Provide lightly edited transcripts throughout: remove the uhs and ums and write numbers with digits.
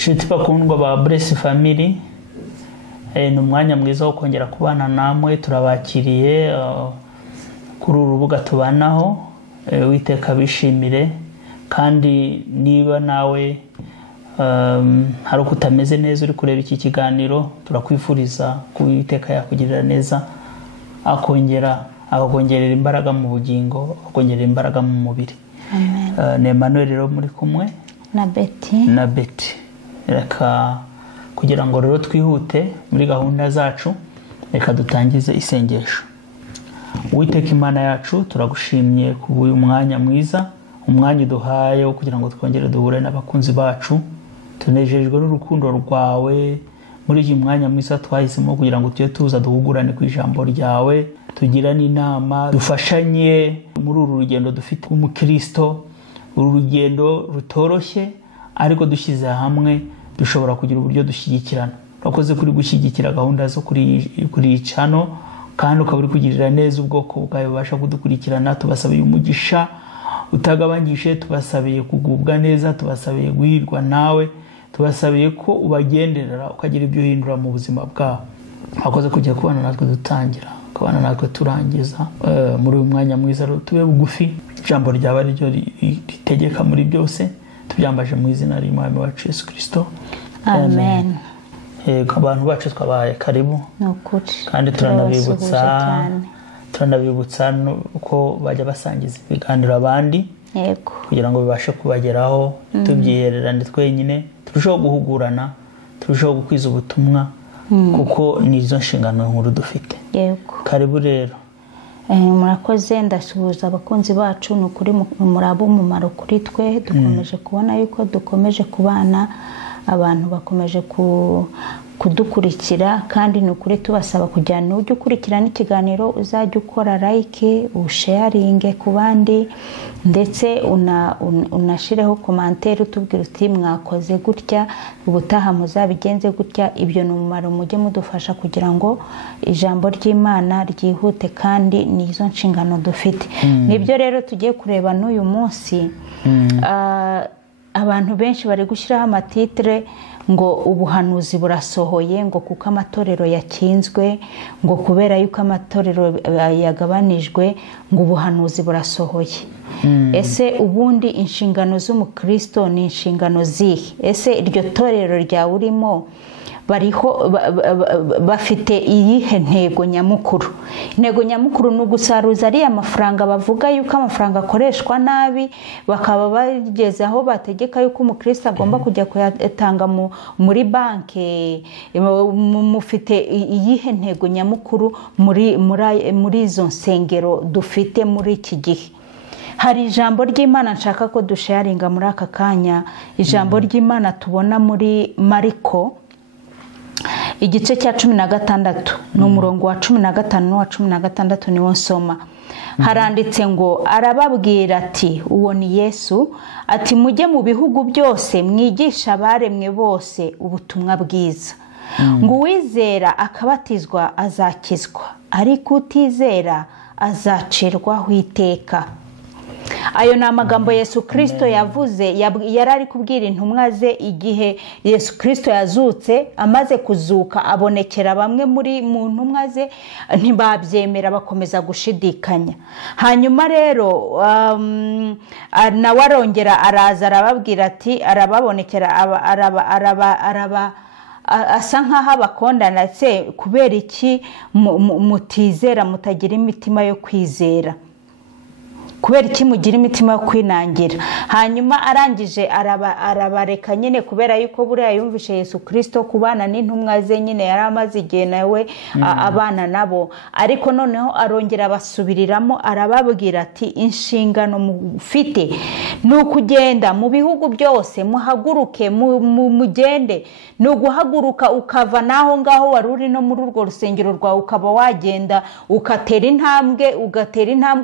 Inshuti bakundwa ba Bless Family, ni umwanya mwiza wo kongera kubana namwe. Turabakiriye kuri urubuga tubanaho. Uwiteka bishimire, kandi niba nawe hari uko utameze neza uri kureba iki kiganiro, turakwifuriza ko Uwiteka yakugirira neza, akongerera imbaraga mu bugingo, akongerera imbaraga mu mubiri. Amen. Ne Emmanuel rero muri kumwe na Betty. Reka kugira ngo rero twihute muri gahunda zacu, reka dutangize isengesho. Uwiteka Imana yacu, turagushimye ku uyu mwanya mwiza, umwanya duhaye wo kugira ngo twongere duhure n'abakunzi bacu. Tunejejwe n'urukundo rwawe muri uyu mwanya mwiza twahisemo kugira ngo tujye tuza duhugurane ku ijambo ryawe, tugirane inama, dufashanye muri uru rugendo dufite umukristo. Uru rugendo rutoroshye, ariko dushyize hamwe dushobora kugira uburyo dushyigikirana. Urakoze kuri gushyigikira gahunda zo kuri channel, kandi ukaba uri kugirira neza ubwoko bwawe babasha kudukurikirana. Tubasabiye umugisha utagabanyije, tubasabiye kugubwa neza, tubasabiye guhirwa nawe, tubasabiye ko ubagenderera ukagira ibyo uhindura mu buzima bwabo. Urakoze kujya kubana natwe dutangira, kubana natwe turangiza. Muri uyu mwanya mwiza tube bugufi, ijambo ryawe ryo ritegeka muri byose. Tubyambaje mu izina ry'Umwami wacu Yesu Kristo. Amen. Abantu bacu twabaye karibu, Nukuri. kandi turanabibutsa uko bajya basangiza ibiganiro abandi, Yego. kugira ngo bibashe kubageraho. Tubyihererane twenyine, turushaho guhugurana, turushaho gukwiza ubutumwa, kuko nizo nshingano nkuru dufite. Yego. Karibu rero. Murakoze, ndasuhuza abakunzi bacu. Nukuri murabo umumaro kuri twe. Dukomeje kubona yuko dukomeje kubana, abantu bakomeje kudukurikira, kandi nukuri tubasaba kujyana ujye ukurikirana ikiganiro, uzajya ukora like, usharinge ku bandi, ndetse unashireho commentaire utubwira uti mwakoze gutya, ubutaha muzabigenze gutya. Ibyo ni umumaro, mujye mudufasha kugira ngo ijambo ry'Imana ryihute, kandi nizo nshingano dufite. Nibyo rero tugiye kureba n'uyu munsi. Abantu benshi bari gushyiraho amatitre ngo ubuhanuzi burasohoye, ngo kuko amatorero yakinzwe, ngo kubera yuko amatorero yagabanijwe, ngo ubuhanuzi burasohoye. Ese ubundi inshingano z'umukristo ni inshingano zihe? Ese iryo torero ryawe urimo bafite iyihe ntego nyamukuru? Intego nyamukuru ni ugusaruza ariya mafaranga bavuga yuko amafaranga akoreshwa nabi, bakaba bageze aho bategeka yuko umukristo agomba kujya kuyatanga muri banki. Mufite iyihe ntego nyamukuru muri izo nsengero dufite muri iki gihe? Hari ijambo ry'Imana nshaka ko dusharinga muri aka kanya. Ijambo ry'Imana tubona muri Mariko igice cya 16 n'umurongo wa 15 n'uwa 16 niwo nsoma. Haranditse ngo, arababwira ati, uwo ni Yesu, ati mujye mu bihugu byose mwigisha abaremwe bose ubutumwa bwiza. Ngo uwizera akabatizwa azakizwa, ariko utizera azacirwaho iteka. Ayo ni amagambo Yesu Kristo yavuze, yari ari kubwira intumwa ze igihe Yesu Kristo yazutse. Amaze kuzuka abonekera bamwe mu ntumwa ze, ntibabyemera, bakomeza gushidikanya. Hanyuma rero nawe arongera araza arababwira ati, arababonekera, asa nk'aho abakondana, se kubera iki mutizera, mutagira imitima yo kwizera? Kubera iki mugira imitima yo kwinangira? Hanyuma arangije arabareka nyine, kubera yuko buriya yumvishe Yesu Kristo kubana n'intumwa ze, nyine yari amaze igihe nawe abana nabo. Ariko noneho arongera abasubiriramo, arababwira ati, inshingano mufite ni ukugenda mu bihugu byose, muhaguruke mugende. Ni uguhaguruka ukava naho ngaho wari uri no muri urwo rusengero rwawe, ukaba wagenda ugatera intambwe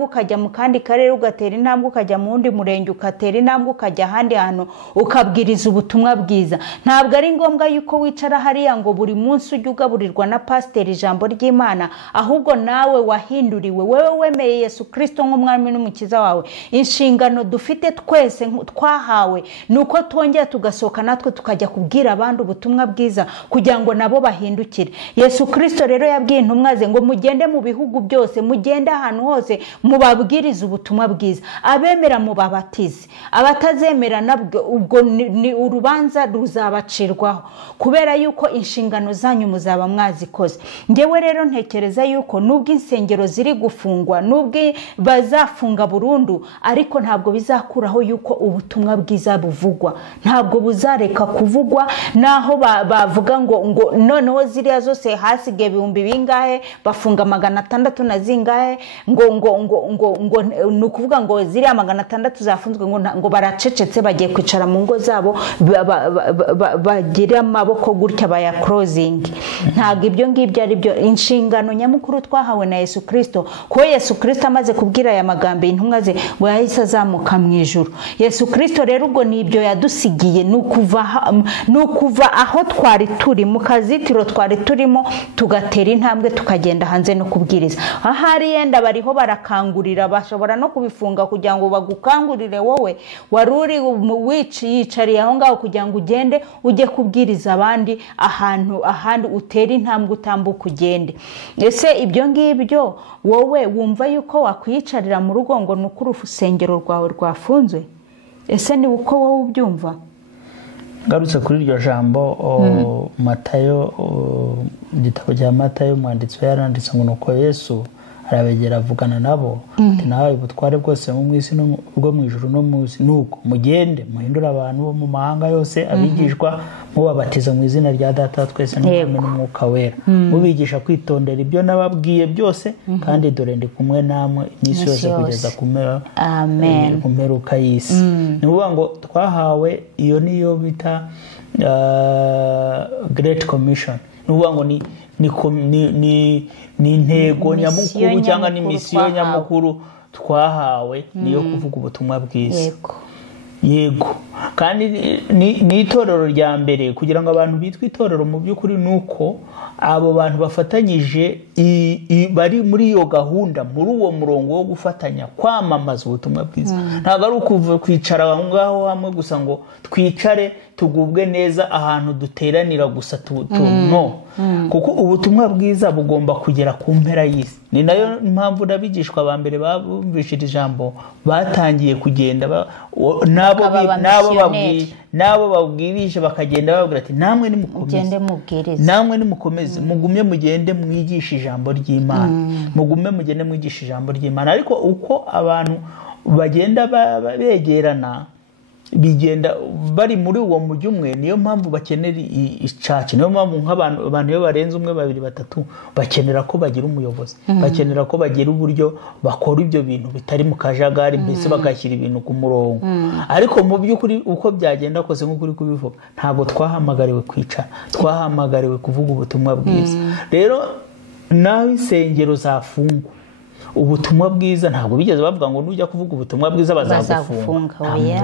ukajya mu kandi karere karere ugatera intambwe ukajya mu wundi murenge ugatera intambwe ukajya ahandi hantu ukabwiriza ubutumwa bwiza. Ntabwo ari ngombwa yuko wicara hariya ngo buri munsi ujye ugaburirwa na pasiteri ijambo ry'Imana, ahubwo nawe wahinduriwe, wewe wemeye Yesu Kristo nk'umwami n'umukiza wawe. Inshingano dufite twese twahawe nuko twongera tugasohoka natwe tukajya kubwira abandi ubutumwa bwiza kugira ngo nabo bahindukire. Yesu Kristo rero yabwiye intumwa ze ngo mugende mu bihugu byose, mugende ahantu hose mubabwiriza ubutumwa bwiza. Abemera mubabatize, abatazemera nabwo ubwo ni urubanza ruzabacirwaho, kubera yuko inshingano zanyu muzaba mwazikoze. Ngewe rero ntekereza yuko nubwo insengero ziri gufungwa, nubwo bazafunga burundu, ariko ntabwo bizakuraho yuko ubutumwa bwiza buvugwa, ntabwo buzareka kuvugwa. Naho bavuga ngo noneho ziriya zose hasigaye ibihumbi bingahe, bafunga 600 na zingahe, ngo nukuvuga ngo ziriya 600 zafunzwe ngo baracecetse bagiye kwicara mu ngo zabo bagira amaboko gutya baya closing. Ntabwo ibyo ngibyo ari byo. Inshingano nyamukuru twahawe na Yesu Kristo, ko Yesu Kristo amaze kubwira aya magambo intumwa ze ngo yahise azamuka mu ijuru. Yesu Kristo rero ubwo nibyo yadusigiye, nukuva aho twari turi mu kazitiro twari turimo tugatera intambwe tukagenda hanze no kubwiriza. Ahari yenda bariho barakangurira, bashobora no kubifunga kugira ngo bagukangurire wowe waruri yicariye aho ngaho kugira ngo ugende ujye kubwiriza abandi ahandi utera intambwe utambuka ugende. Ese ibyo ngibyo wowe wumva yuko wakwiyicarira mu rugo ngo nuko urusengero rwawe rwafunzwe? Ese ni uko wowe ubyumva? Ngarutse kuri iryo jambo Matayo, igitabo cya Matayo umwanditsi yaranditse ngo nuko Yesu arabegera avugana nabo ati nawe ubutware bwose mu mwisi no bwo mu ijuru no munsi, nuko mugende muhindura abantu bo mu mahanga yose abigishwa mubabatiza mu izina rya Data twese n'Umwana n'Umwuka wera, mubigisha kwitondera ibyo nababwiye byose, kandi dore ndi kumwe namwe iminsi yose kugeza ku mperuka y'isi. Ni ukuvuga ngo twahawe iyo niyo bita Great Commission. Ni ukuvuga ngo ni intego nyamukuru cyangwa ni misiyo nyamukuru twahawe, niyo kuvuga ubutumwa bwiza. Yego, kandi ni itorero rya mbere. Kugira ngo abantu bitwe itorero mu by'ukuri nuko abo bantu bafatanyije bari muri iyo gahunda, muri uwo murongo wo gufatanya kwamamaza ubutumwa bwiza. Ntabwo ari ukuva kwicara aho ngaho hamwe gusa ngo twicare tugubwe neza ahantu duteranira gusa no. Kuko ubutumwa bwiza bugomba kugera ku mpera y'isi. Ni nayo mpamvu nabigishwa ba mbere babumvishije ijambo batangiye kugenda nabo babwirisha bakagenda babwira ati namwe nimukomeze mugume mugende mwigisha ijambo ry'Imana, mugume mugende mwigisha ijambo ry'Imana. Ariko uko abantu bagenda begerana bigenda bari muri uwo mujyi umwe, niyo mpamvu bakenera icaci. Niyo mpamvu nk'abantu iyo barenze 1 2 3 bakenera ko bagira umuyobozi, bakenera ko bagira uburyo bakora ibyo bintu bitari mu kajagari, mbese bagashyira ibintu ku murongo. Ariko mu by'ukuri uko byagenda kose nk'ukuri kubivuga, ntabwo twahamagariwe kwicara, twahamagariwe kuvuga ubutumwa bwiza. Rero naho insengero zafungwa, ubutumwa bwiza ntabwo bigeze bavuga ngo nujya kuvuga ubutumwa bwiza bazagufunga.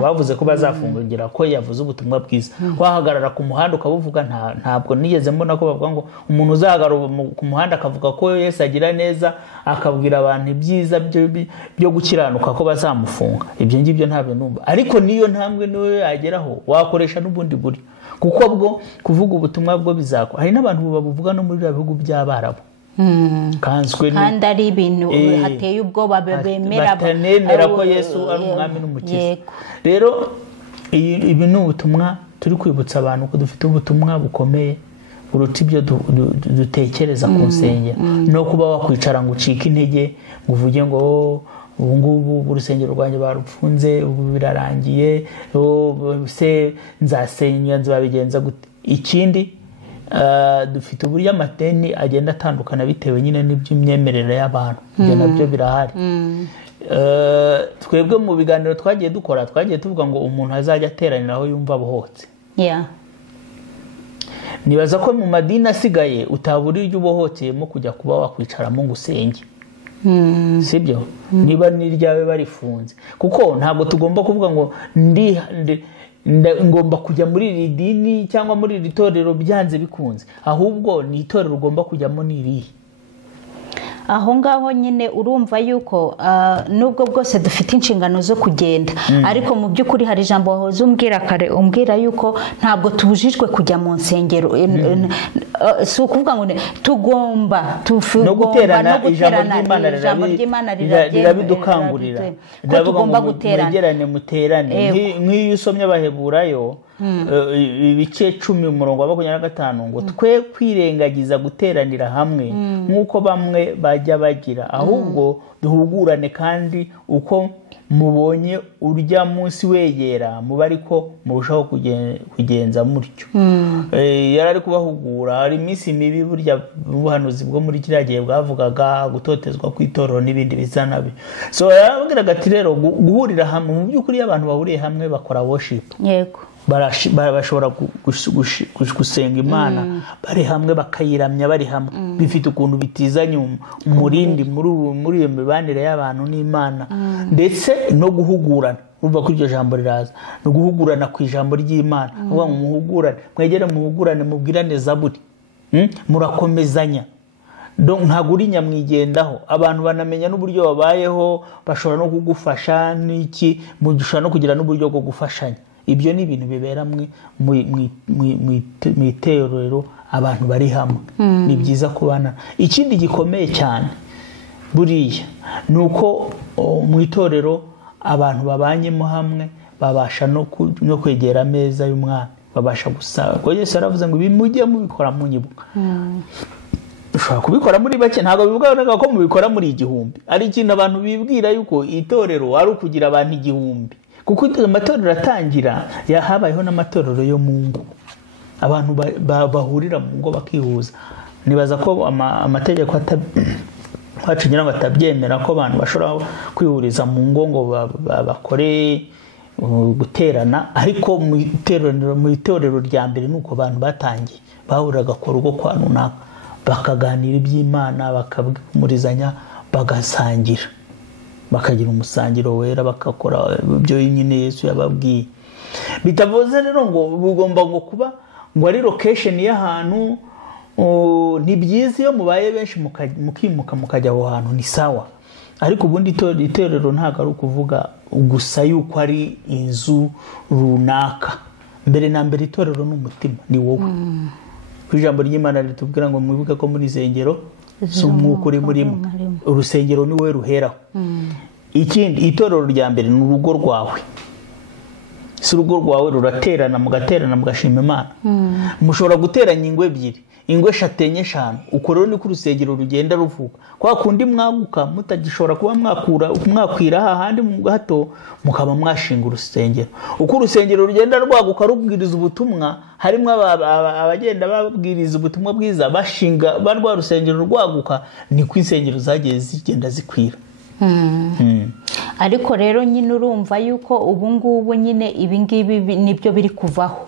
Bavuze ko bazafungira ko yavuze ubutumwa bwiza. Wahagarara ku muhanda ukabuvuga, ntabwo nigeze mbona ko bavuga ngo umuntu uzahagarara ku muhanda akavuga ko Yesu agira neza, akabwira abantu ibyiza byo gukiranuka ko bazamufunga. Ibyo ngibyo ntabwo numva. Ariko niyo ntambwe niyo yageraho wakoresha n'ubundi buryo, kuko bwo kuvuga ubutumwa bwo bizakora. Hari n'abantu babuvuga no muri bihugu by'Abarabu, kandi ari ibintu hateye ubwoba, batemera ko Yesu ari umwami n'umukiza. Rero ibi ni ubutumwa turi kwibutsa abantu ko dufite ubutumwa bukomeye buruta ibyo dutekereza ku nsengero. No kuba wakwicara ngo ucike intege ngo uvuge ngo ubu ngubu urusengero rwanjye barufunze, ubu birarangiye, se nzasenya nzabigenza gute. Ikindi dufite uburyo amadini agenda atandukana bitewe nyine n'iby'imyemerere y'abantu. Ibyo nabyo birahari. Twebwe mu biganiro twagiye dukora twagiye tuvuga ngo umuntu azajya ateranira aho yumva abohotse. Nibaza ko mu madini asigaye utabura iryo ubohokeyemo kujya kuba wakwicaramo ngo usenge. sibyo niba n'iryawe barifunze, kuko ntabwo tugomba kuvuga ngo ngomba kujya muri iri dini cyangwa muri iri torero byanze bikunze, ahubwo ni itorero ugomba kujyamo n'irihe. aho ngaho nyine urumva yuko nubwo bwose dufite inshingano zo kugenda, ariko mu by'ukuri hari ijambo wahoze umbwira kare, umbwira yuko ntabwo tubujijwe kujya mu nsengero. Si ukuvuga ngo tugomba no guterana, ijambo ry'Imana rirabidukangurira, tugomba guterana, muterane. Nk'iyo usomye Abaheburayo ibice 10:25 ngo twe kwirengagiza guteranira hamwe nk'uko bamwe bajya bagira, ahubwo duhugurane, kandi uko mubonye urya munsi wegera muba ariko murushaho kugenza mutyo. Yarari kubahugura, hari iminsi mibi burya ubuhanuzi bwo muri kiriya gihe bwavugaga gutotezwa kw'itorero n'ibindi bisa nabi. So yarabwiraga ati rero guhurira hamwe, mu by'ukuri abantu bahuriye hamwe bakora worship, yego barashobora gusenga Imana bari hamwe, bakayiramya bari hamwe, bifite ukuntu bitizanye umurindi muri iyo mibanire y'abantu n'Imana, ndetse no guhugurana. Urumva ko iryo jambo riraza no guhugurana ku ijambo ry'Imana, uvuga ngo muhugurane, mwegere muhugurane, mubwirane zaburi, murakomezanya. Ntabwo uri nyamwigendaho, abantu banamenya n'uburyo babayeho, bashobora no kugufasha n'iki, mudushobora no kugira n'uburyo bwo gufashanya. Ibyo ni ibintu bibera mu itorero, abantu bari hamwe, ni byiza kubana. Ikindi gikomeye cyane buriya ni uko mu itorero abantu babanyemo hamwe babasha no kwegera ameza y'Umwami, babasha gusaba. Kuko Yesu yaravuze ngo mujye mubikora munyibuka. Ushobora kubikora muri bake, ntabwo bivuga ko mubikora muri igihumbi. Ari ikintu abantu bibwira yuko itorero ari ukugira abantu igihumbi, kuko amatorero atangira habayeho n'amatorero yo mu ngo, abantu bahurira mu ngo bakihuza. Nibaza ko amategeko wacu ngira ngo atabyemera ko abantu bashobora kwihuriza mu ngo ngo bakore guterana, ariko mu itorero rya mbere nuko abantu batangiye bahuriraga ku rugo kwa runaka, bakaganira iby'Imana, bakabumurizanya, bagasangira, bakagira umusangiro wera, bakakora ibyo nyine Yesu yababwiye. Bitavuze rero ngo bugomba ngo kuba ngo ari location y'ahantu. Ni byiza iyo mubaye benshi mukimuka mukajya aho hantu, ni sawa, ariko ubundi itorero ntabwo ari ukuvuga gusa yuko ari inzu runaka. Mbere na mbere itorero n'umutima ni wowe. Ijambo ry'Imana ritubwira ngo mwibuke ko muri zengero z'umwuka uri murimo, urusengero ni wowe ruheraho. Ikindi, itorero rya mbere ni urugo rwawe. Si urugo rwawe ruraterana, mugaterana mugashima Imana. Mushobora guteranya ingwe ebyiri, ingwe 5 enye 5, uko rero niko urusengero rugenda ruvuga. Kwa kundi mwaguka mutagishobora kuba mwakwira hahandi mu gato, mukaba mwashinga urusengero. Uko urusengero rugenda rwaguka rubwiriza ubutumwa, harimo abagenda babwiriza ubutumwa bwiza, bashinga barwa urusengero rwaguka, ni ku insengero zagiye zigenda zikwira. Ariko rero nyine urumva yuko ubu ngubu nyine ibingibi nibyo biri kuvaho.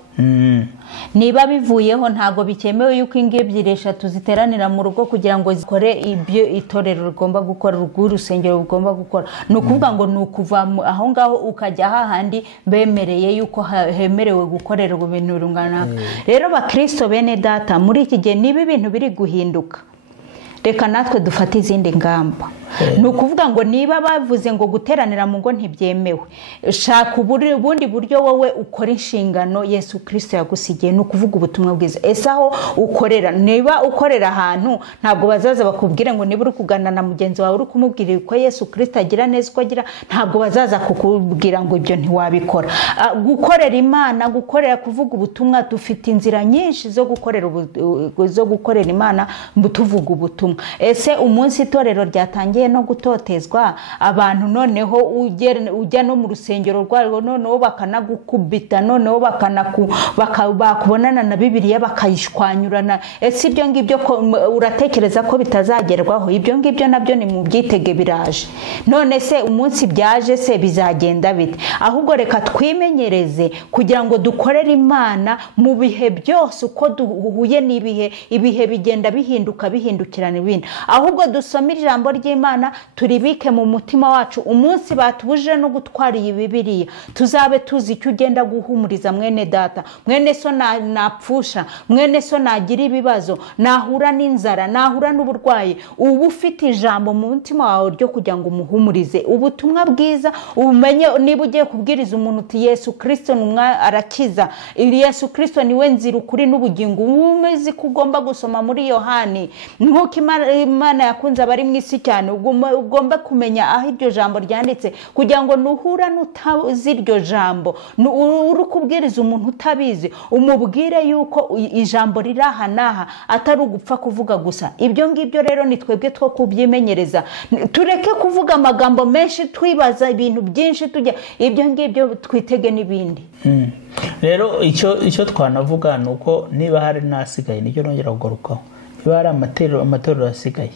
Niba bivuyeho ntago bikemewe yuko ingo 2-3 ziteranira mu rugo kugira ngo zikore ibyo itorero rigomba gukora, urusengero rugomba gukora. No kuvuga ngo nukuva aho ngaho ukajya hahandi bemereye yuko hemerewe gukorera ibintu rungana. Rero bakristo bene data, muri iki gihe niba ibintu biri guhinduka, reka natwe dufate izindi ngamba. Ni ukuvuga ngo niba bavuze ngo guteranira mu ngo ntibyemewe, shaka ubundi buryo wowe ukora inshingano Yesu Kristo yagusigiye, ni ukuvuga ubutumwa bwiza. Ese aho ukorera, niba ukorera ahantu, ntabwo bazaza bakubwire ngo niba uri kugana na mugenzi wawe uri kumubwira ko Yesu Kristo agira neza uko agira, ntabwo bazaza kukubwira ngo ibyo ntiwabikora. Gukorera Imana, gukorera kuvuga ubutumwa, dufite inzira nyinshi zo gukorera Imana tuvuga ubutumwa. Ese umunsi itorero ryatangiye no gutotezwa, abantu noneho ujya no mu rusengero rwabo, noneho bakanagukubita, noneho bakubonana na Bibiliya bakayishwanyurana. Ese ibyo ngibyo uratekereza ko bitazagerwaho? Ibyo ngibyo nabyo ni mu byitege biraje. None se umunsi byaje se bizagenda bite? Ahubwo reka twimenyereze kugira ngo dukorere Imana mu bihe byose, uko duhuye n'ibihe, ibihe bigenda bihindukirana ibindi. Ahubwo dusome ijambo ry'Imana ry'Imana turibike mu mutima wacu. Umunsi batubuje no gutwara iyi Bibiliya tuzabe tuzi icyo ugenda guhumuriza mwene data, mwene so napfusha, mwene so nagira ibibazo, nahura n'inzara, nahura n'uburwayi. Ubu ufite ijambo mu mutima wawe ryo kugira ngo umuhumurize ubutumwa bwiza. Umenye niba ugiye kubwiriza umuntu uti Yesu Kristo arakiza, Yesu Kristo niwe nzira ukuri n'ubugingo, umeze ko ugomba gusoma muri Yohani nk'uko Imana yakunze abari mu isi cyane. Ugomba kumenya aho iryo jambo ryanditse kugira ngo nuhura n'utazi iryo jambo, uri kubwiriza umuntu utabizi, umubwire yuko ijambo riri aha n'aha, atari ugupfa kuvuga gusa. Ibyo ngibyo rero ni twebwe two kubyimenyereza. Tureke kuvuga amagambo menshi twibaza ibintu byinshi tujya, ibyo ngibyo twitege n'ibindi. Rero icyo twanavuga ni uko niba hari n'asigaye, nicyo nongera kugarukaho, niba hari amatorero asigaye,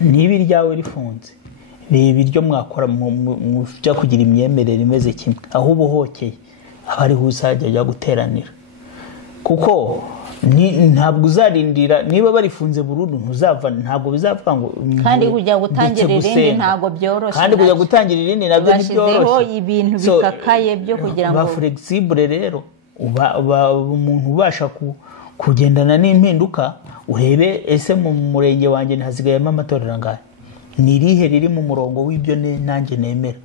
niba iryawe rifunze, reba iryo mwakora mujya kugira imyemerere imeze kimwe, aho ubohokeye aba ariho uzajya guteranira. Kuko ntabwo uzarindira niba barifunze burundu ntuzava, ntabwo bizavuga ngo kandi kujya gutangira irindi ntabwo byoroshye, kandi kujya gutangira irindi nabyo ntibyoroshye. Ibintu bikakaye byo kugira ngo ba flexible. Rero umuntu ubasha kugendana n'impinduka, urebe ese mu murenge wanjye ntazigayemo amatorero angahe, ni irihe riri mu murongo w'ibyo nanjye nemera.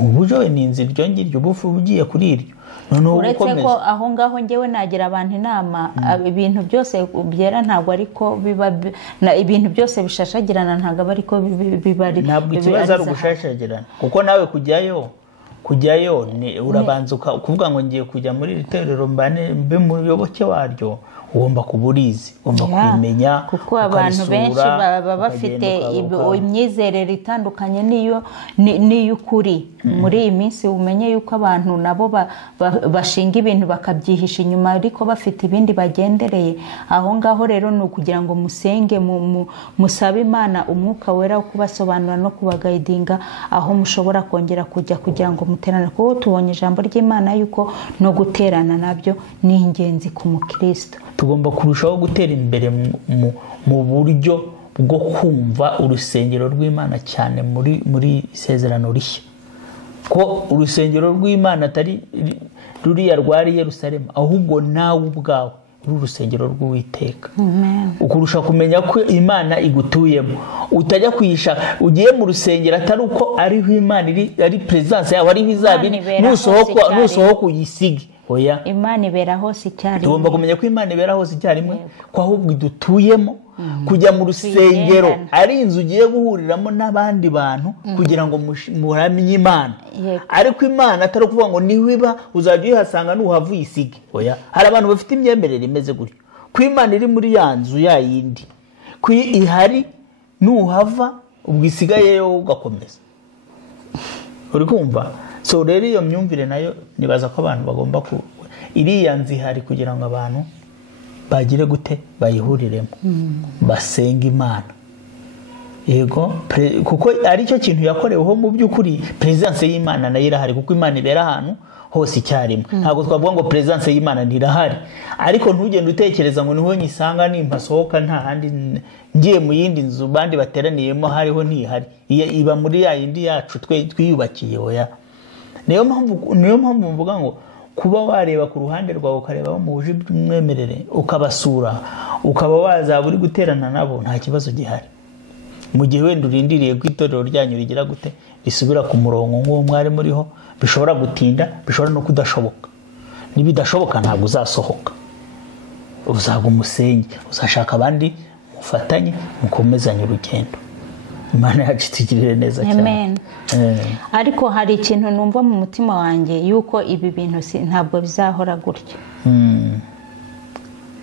Uburyo ni inzira iryo ngiryo ubufu ugiye kuri iryo. Uretse ko aho ngaho ngewe nagira abantu inama, ibintu byose byera ntabwo ariko biba, ibintu byose bishashagirana ntabwo ariko biba, ntabwo ikibazo ari ugushashagirana. Kuko nawe kujyayo urabanza kuvuga ngo ngiye kujya muri iri torero mbe muyoboke waryo, ugomba kuburizi, ugomba kwimenya. Kuko abantu benshi baba bafite imyizerere itandukanye n'iy'ukuri. Muri iyi minsi umenye yuko abantu nabo bashinga ibintu bakabyihisha inyuma, ariko bafite ibindi bagendereye. Aho ngaho rero ni ukugira ngo musenge, musabe Imana umwuka wera wo kubasobanura no kubagayidinga aho mushobora kongera kujya kugira ngo muterane. Kuko tubonye ijambo ry'Imana yuko no guterana nabyo ni ingenzi ku mukristo. Tugomba kurushaho gutera imbere mu buryo bwo kumva urusengero rw'Imana cyane muri isezerano rishya. Ko urusengero rw'Imana atari ruriya rwari Yerusalemu, ahubwo nawe ubwawe uri urusengero rw'Uwiteka. Ukurusha kumenya ko Imana igutuyemo, utajya kuyisha ugiye mu rusengero atari uko ariho Imana ari presence yawe, ariho izabiri nusohoka uyisige. Oya, Imana ibera hose icyarimwe. Tugomba kumenya ko Imana ibera hose icyarimwe, ko ahubwo idutuyemo. Kujya mu rusengero ari inzu ugiye guhuriramo n'abandi bantu kugira ngo muramye Imana. Ariko Imana atari kuvuga ngo niho iba uzajya uyihasanga nuhava uyisige. Oya, hari abantu bafite imyemerere imeze gutyo, ko Imana iri muri ya nzu ya yindi, ko ihari nuhava ubwo isigayeyo ugakomeza. Uri kumva? So rero iyo myumvire nayo nibaza ko abantu bagomba iriya nzu ihari kugira ngo abantu bagire gute bayihuriremo, basenga Imana. Yego, kuko ari cyo kintu yakoreweho mu by'ukuri. Presence y'Imana nayo irahari, kuko Imana ibera ahantu hose icyarimwe. Ntabwo twavuga ngo presence y'Imana ntirahari, ariko ntugende utekereza ngo niho nyisanga nimpasohoka nta handi ngiye mu yindi nzu bandi bateraniyemo hariho ntihari. Iba muri ya yindi yacu twiyubakiye. Oya, niyo mpamvu mvuga ngo kuba wareba ku ruhande rwawe ukareba mu buje bw'umwemerere ukabasura, ukaba wazaba uri guterana nabo, nta kibazo gihari. Mu gihe wenda urindiriye ko itorero ryanyu rigira gute risubira ku murongo nk'uwo mwari muriho, bishobora gutinda, bishobora no kudashoboka. Nibidashoboka ntabwo uzasohoka, uzaga umusenge, uzashaka abandi mufatanye mukomezanye urugendo. Imana yacu itugirire neza cyane. Ariko hari ikintu numva mu mutima wanjye yuko ibi bintu ntabwo bizahora gutya.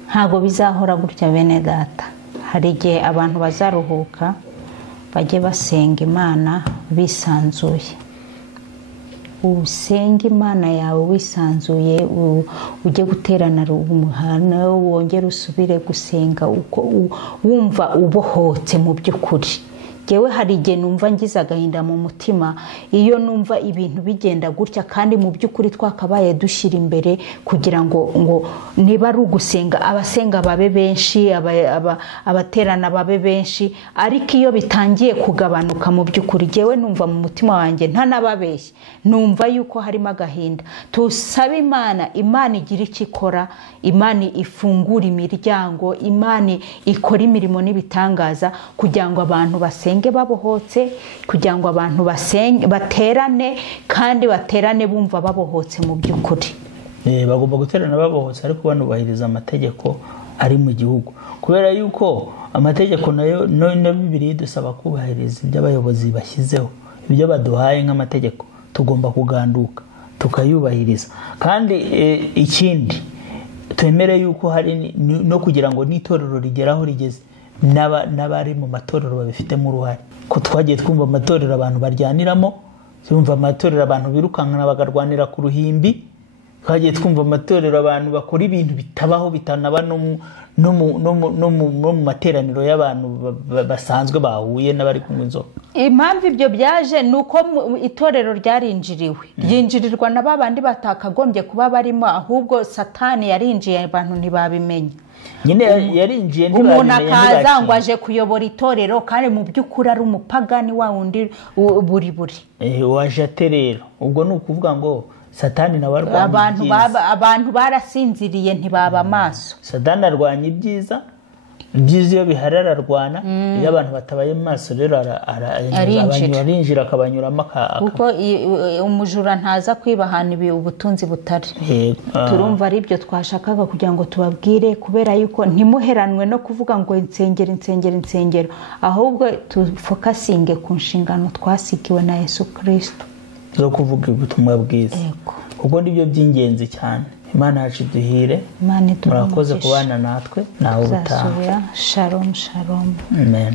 Ntabwo bizahora gutya bene data. Hari igihe abantu bazaruhuka bajye basenga Imana bisanzuye. Usenga Imana yawe wisanzuye, ujye guterana umuhana, wongere usubire gusenga uko wumva ubohotse mu by'ukuri. ngewe hari igihe numva ngize agahinda mu mutima iyo numva ibintu bigenda gutya, kandi mu by'ukuri twakabaye dushyira imbere kugira ngo niba ari ugusenga abasenga babe benshi, abaterana babe benshi, ariko iyo bitangiye kugabanuka mu by'ukuri ngewe numva mu mutima wanjye ntanababeshye, numva yuko harimo agahinda. Tusabe Imana igira icyo ikora, Imana ifungura imiryango, Imana ikora imirimo n'ibitangaza kugira ngo abantu basenge babohotse, kugira ngo abantu baterane kandi baterane bumva babohotse mu by'ukuri. Bagomba guterana babohotse ariko banubahiriza amategeko ari mu gihugu, kubera yuko amategeko nayo na Bibiliya dusaba kubahiriza ibyo abayobozi bashyizeho, ibyo baduhaye nk'amategeko tugomba kuganduka tukayubahiriza. Kandi ikindi twemere yuko hari no kugira ngo n'itorero rigeraho rigeze n'abari mu matorero babifitemo uruhare, ko twagiye twumva amatorero abantu baryaniramo, twumva amatorero abantu birukankana bagarwanira ku ruhimbi, twagiye twumva amatorero abantu bakora ibintu bitabaho bitanaba no mu materaniro y'abantu basanzwe bahuye n'abari kunywa inzoga. Impamvu ibyo byaje ni uko itorero ryinjirirwa na babandi batakagombye kuba barimo, ahubwo Satani yarinjiye abantu ntibabimenya. Nyine yarinjiye umuntu akaza ngo aje kuyobora itorero kandi mu by'ukuri ari umupagani wa wundi buri waje aterera. Ubwo ni ukuvuga ngo Satani nawe abantu barasinziriye ntibaba amaso. Satani arwanya ibyiza iyo biharara arwana, iyo abantu batabaye maso rero arinjira akabanyuramo kuko umujura ntaza kwibahana ubutunzi butari. Turumva ari byo twashakaga kugira ngo tubabwire, kubera yuko ntimuheranwe no kuvuga ngo insengero, ahubwo tufokasinge ku nshingano twasigiwe na Yesu Kristo zo kuvuga ubutumwa bwiza, kuko nibyo by'ingenzi cyane. Imana yacu duhire, murakoze kubana natwe, nawe ubutaha. Shalom. Amen.